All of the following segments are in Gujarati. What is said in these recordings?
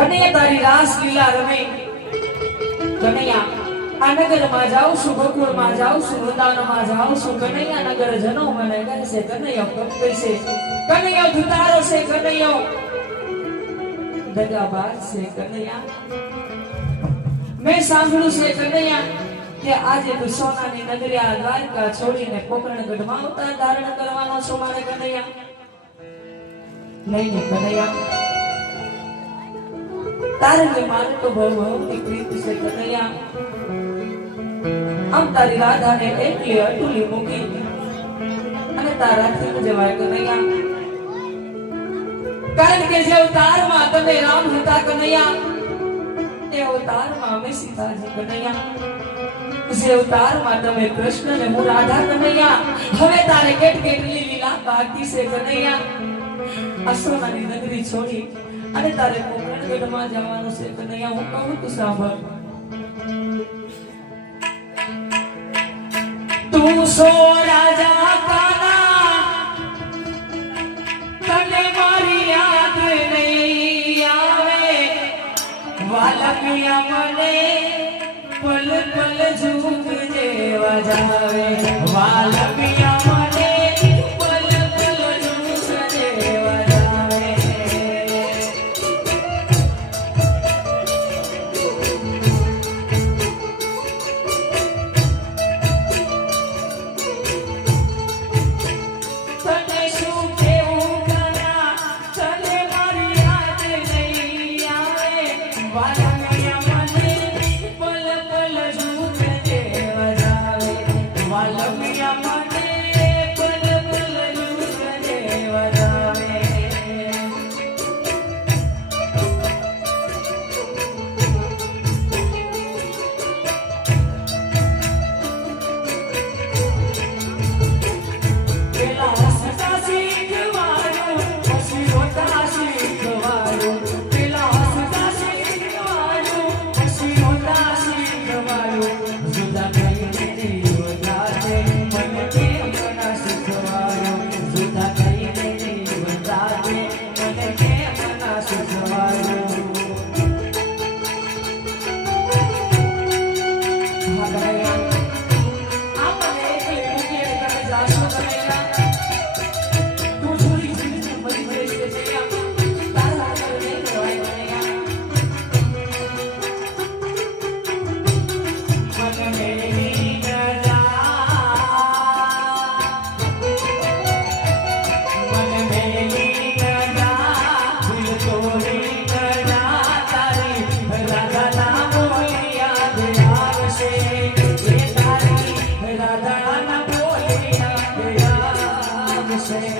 કનૈયા તારી રાસ લીલા રમે. કનૈયા આ નગરમાં જાઉં છું ગોકુળમાં જાઉં છું, વૃંદાવનમાં જાઉં છું. કનૈયા નગર જનો મને ગણશે કનૈયો કંપે છે કનૈયો ધુતારો છે કનૈયો દગાબાજ છે કનૈયા મેં સાંભળ્યું છે કનૈયા કે આજે તું સોનાની નગરિયા દ્વારકા છોડીને પોકરણગઢમાં અવતાર ધારણ કરવાનો છો મારે કનૈયા નહીં કનૈયા તારે કે મારે તો બહુ બહુની પ્રીત છે કનૈયા આમ તારી રાધાને એટલી અટુલી મૂકી અને તારાથી જવાય કનૈયા કારણ કે જે અવતારમાં તમે રામ હતા કનૈયા તે અવતારમાં અમે સીતાજી કનૈયા જે અવતારમાં તમે કૃષ્ણને હું રાધા કનૈયા હવે તારે કેટ કેટલી લીલા બાકી છે કનૈયા આ સોનાની નગરી છોડી અને તારે પોકરણગઢમાં જવાનું છે કનૈયા હું કહું તું સાંભળ. તું સો રાજા કાના. તને મારી યાદ નહીં આવે. વાલકિયા મને પલ પલ ઝૂક જેવા જાવે વાલમિયા say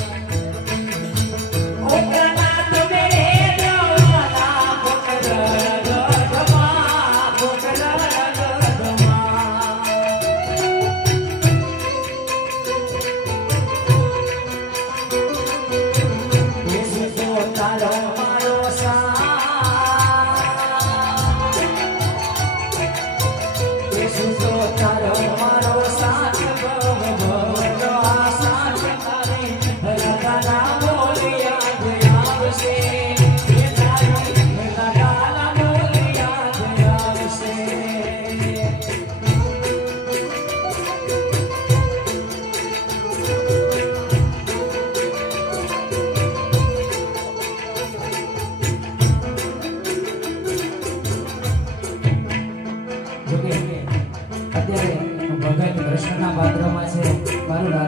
Jesus, oh Carol.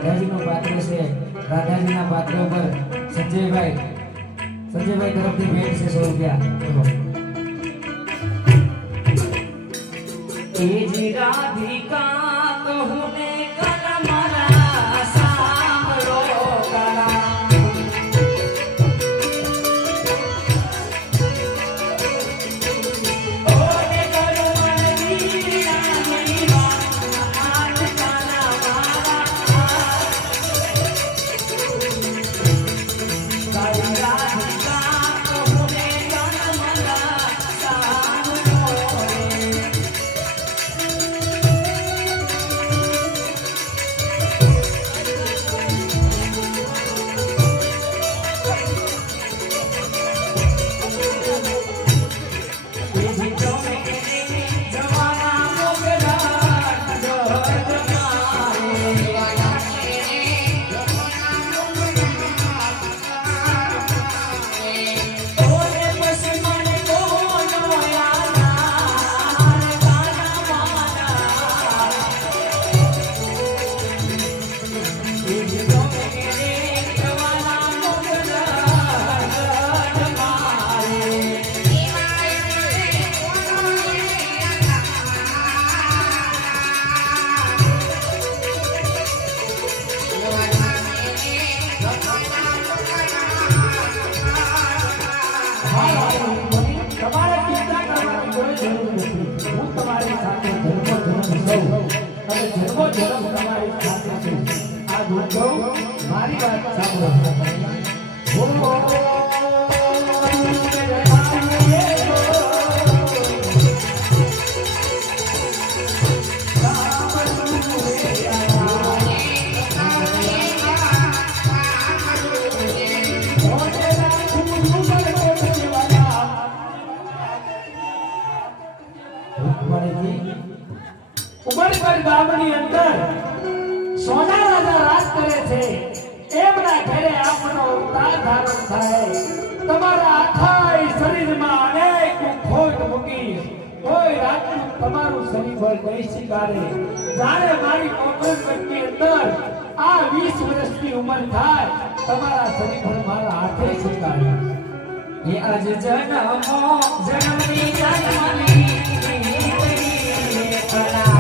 રાધાજીનું પાત્ર છે. રાધાજીના પાત્ર પર સંજયભાઈ સંજયભાઈ તરફથી ભેટ છે સો રૂપિયા. રાધિકા તમારે મારી વાત સાંભળો. મહેશ્વર ગામની ધારણ થાય તમારા આખા શરીરમાં અનેક ખોટ મૂકી કોઈ રાતનું તમારું શરીર પર નહીં સ્વીકારે જ્યારે મારી કોમ્પ્લેક્સની અંદર આ વીસ વર્ષની ઉંમર થાય તમારા શરીર મારા હાથે સ્વીકારે એ આજ જન્મો જન્મની જન્મની કલા